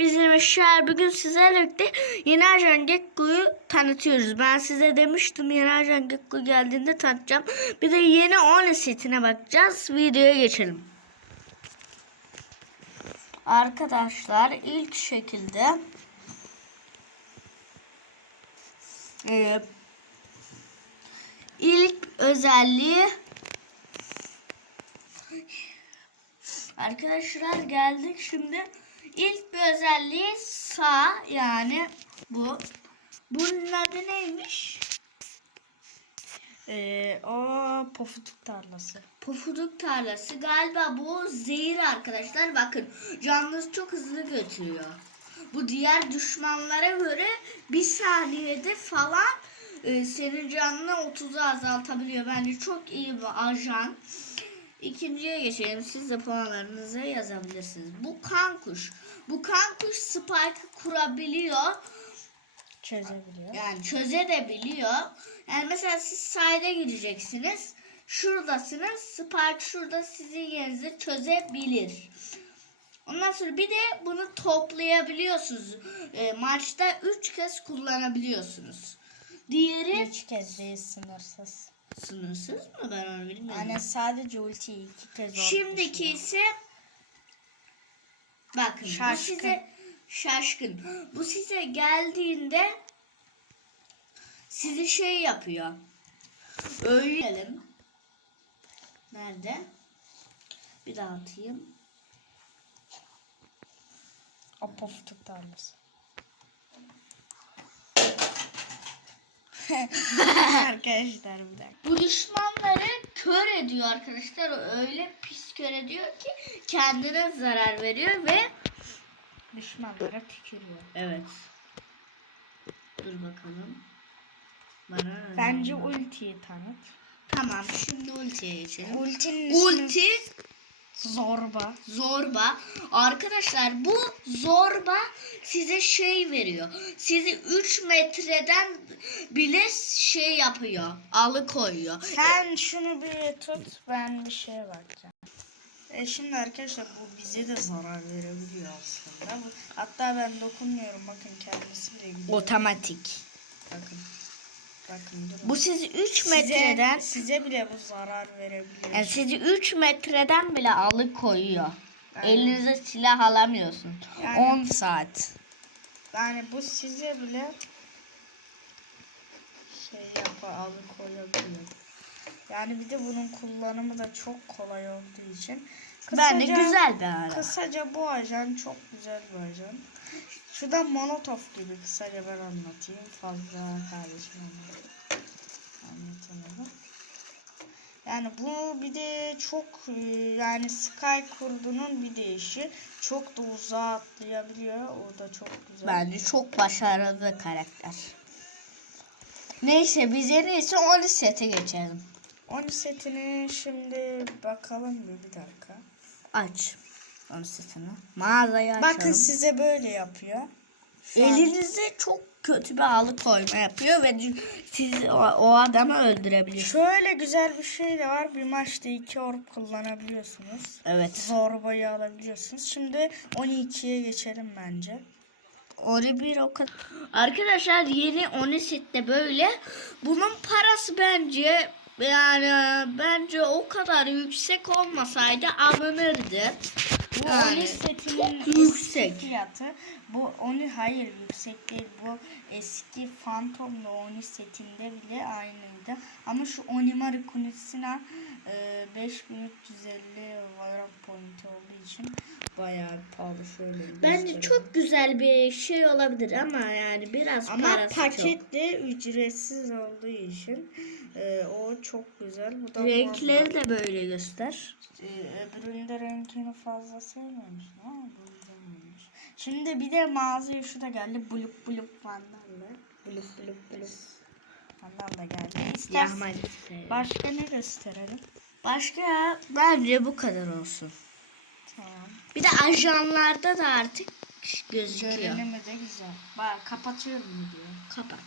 bizim işler bugün sizlerle birlikte yeni ajan Gekko'yu tanıtıyoruz. Ben size demiştim yeni ajan Gekko geldiğinde tanıtacağım. Bir de yeni 10 setine bakacağız. Videoya geçelim. Arkadaşlar ilk şekilde e, ilk özelliği Arkadaşlar geldik şimdi. İlk bir özelliği sağ yani bu. Bunun adı neymiş? Ee, o pofuduk tarlası. Pofuduk tarlası. Galiba bu zehir arkadaşlar. Bakın canınızı çok hızlı götürüyor. Bu diğer düşmanlara göre bir saniyede falan e, senin canını 30'a azaltabiliyor. Bence çok iyi bir ajan. İkinciye geçelim. Siz de puanlarınızı yazabilirsiniz. Bu kan kuş. Bu kan kuş spike kurabiliyor. Çözebiliyor. Yani çözebiliyor. Yani mesela siz sahile gireceksiniz. Şuradasınız. Spike şurada sizin yerinizi çözebilir. Ondan sonra bir de bunu toplayabiliyorsunuz. E, maçta 3 kez kullanabiliyorsunuz. Diğeri Üç kez değil sınırsız. Sınırsız mı? Ben onu bilmiyorum. Yani sadece ultiyi iki kez. Şimdiki ise bakın bu Şaşkın. size şaşkın. Bu size geldiğinde sizi şey yapıyor. Öğrenelim. Nerede? Bir daha atayım. O pofuduk tarlası. Arkadaşlar bir dakika. Bu düşmanları kör ediyor arkadaşlar. Öyle pis kör ediyor ki kendine zarar veriyor ve Düşmanlara tükürüyor. evet. Dur bakalım. Bana Bence ultiyi tanıt. Tamam şimdi ultiye geçelim. Ultinin Ulti zorba. zorba. Arkadaşlar bu zorba size şey veriyor. Sizi 3 metreden bile şey yapıyor. Alıkoyuyor. Sen şunu bir tut ben bir şeye bakacağım. E şimdi arkadaşlar bu bize de zarar verebiliyor aslında. Hatta ben dokunmuyorum bakın kendisi bile gidiyor. Otomatik. Bakın. Bakın durun. Bu sizi 3 Size- metreden size bile bu zarar verebiliyor. yani sizi 3 metreden bile alıkoyuyor. Aynen. Elinize silah alamıyorsun. Yani- 10 saat. Yani bu size bile şey yapı alıkoyabiliyor. Yani bir de bunun kullanımı da çok kolay olduğu için. Kısaca- güzel bir ara. Kısaca bu ajan çok güzel bir ajan. Şurada monotof gibi kısaca ben anlatayım. Fazla kardeşim. Anlatamadım. Yani bu bir de çok e, yani Sky kurdunun bir değişi. Çok da uzağa atlayabiliyor. O da çok güzel. Bence çok başarılı bir karakter. Neyse biz en iyisi 10 sete geçelim. 10 setini şimdi bakalım bir, bir dakika. Aç. 10 setini. Mağazayı açalım. Bakın size böyle yapıyor. Şu an- Elinize çok kötü bir alıkoyma yapıyor ve siz o, o adamı öldürebilirsiniz. Şöyle güzel bir şey de var. Bir maçta iki orb kullanabiliyorsunuz. Evet. Zorbayı alabiliyorsunuz. Şimdi 12'ye geçelim bence. Ori bir o kadar. Arkadaşlar yeni Oni sette böyle. Bunun parası bence yani bence o kadar yüksek olmasaydı alınırdı. Bu Yani setinin yüksek. fiyatı. Bu Oni hayır yüksek değil. Bu eski Phantom'la Oni setinde bile aynıydı. Ama şu Onimaru Kunitsuna e, 5350 Valorant point olduğu için bayağı pahalı şöyle bir Bence göstereyim. çok güzel bir şey olabilir ama yani biraz Ama parası çok. pakette ücretsiz olduğu için e, o çok güzel. Bu da Renkleri de böyle göster. e, öbüründe renkini fazla sevmemiştim ama bu güzelmiş. Şimdi bir de mağazaya şu da geldi. Bulup bulup vandallı. Bulup bulup bulup. Vandal da geldi. İstersen başka ne gösterelim? Başka bence bu kadar olsun. Tamam. Bir de ajanlarda da artık gözüküyor. Görünümü de güzel. Bak kapatıyorum diyor. Kapat.